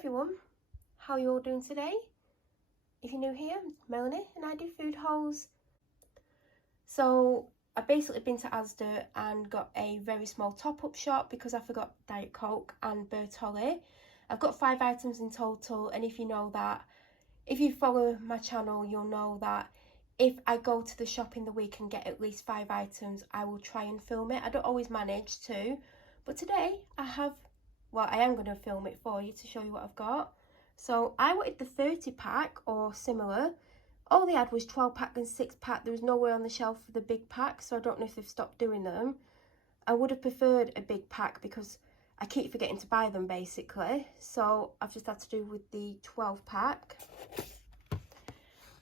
everyone, how are you all doing today? If you're new here, Melanie and I do food hauls. So I've basically been to Asda and got a very small top-up shop because I forgot Diet Coke and Bertolli. I've got 5 items in total, and if you know that, if you follow my channel, you'll know that if I go to the shop in the week and get at least 5 items, I will try and film it. I don't always manage to, but today I am going to film it for you to show you what I've got. So I wanted the 30 pack or similar. All they had was 12 pack and 6 pack. There was nowhere on the shelf for the big pack, so I don't know if they've stopped doing them. I would have preferred a big pack because I keep forgetting to buy them basically. So I've just had to do with the 12 pack.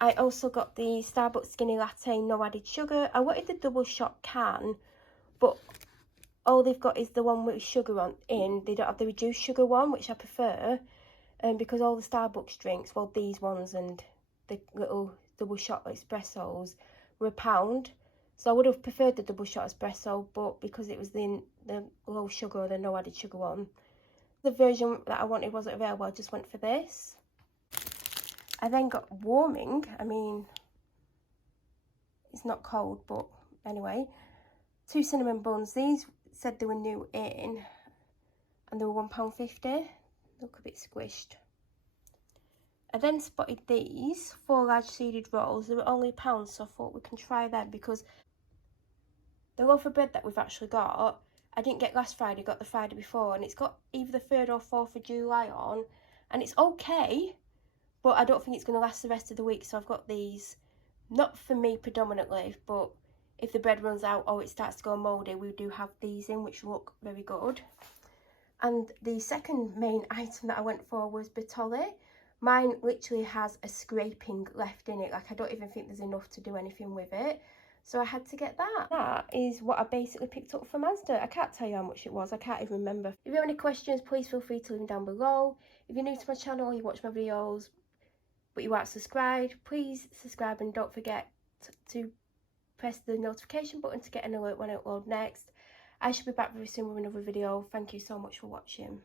I also got the Starbucks Skinny Latte, no added sugar. I wanted the double shot can, but all they've got is the one with sugar in. They don't have the reduced sugar one, which I prefer. Because all the Starbucks drinks, well, these ones and the little double shot espressos were £1. So I would have preferred the double shot espresso, but because it was the low sugar or the no added sugar one, the version that I wanted wasn't available. I just went for this. I then got warming. I mean, it's not cold, but anyway. 2 cinnamon buns. These said they were new in, and they were £1.50. Look a bit squished. I then spotted these 4 large seeded rolls. They were only £1, so I thought we can try them because the loaf of bread that we've actually got, I didn't get last Friday, got the Friday before, and it's got either the 3rd or 4th of July on, and it's okay, but I don't think it's going to last the rest of the week. So I've got these, not for me predominantly, but if the bread runs out or it starts to go mouldy, we do have these in, which look very good. And the second main item that I went for was Bertolli. Mine literally has a scraping left in it. Like, I don't even think there's enough to do anything with it. So I had to get that. That is what I basically picked up from Asda. I can't tell you how much it was. I can't even remember. If you have any questions, please feel free to leave them down below. If you're new to my channel, you watch my videos, but you aren't subscribed, please subscribe and don't forget to press the notification button to get an alert when I upload next. I shall be back very soon with another video. Thank you so much for watching.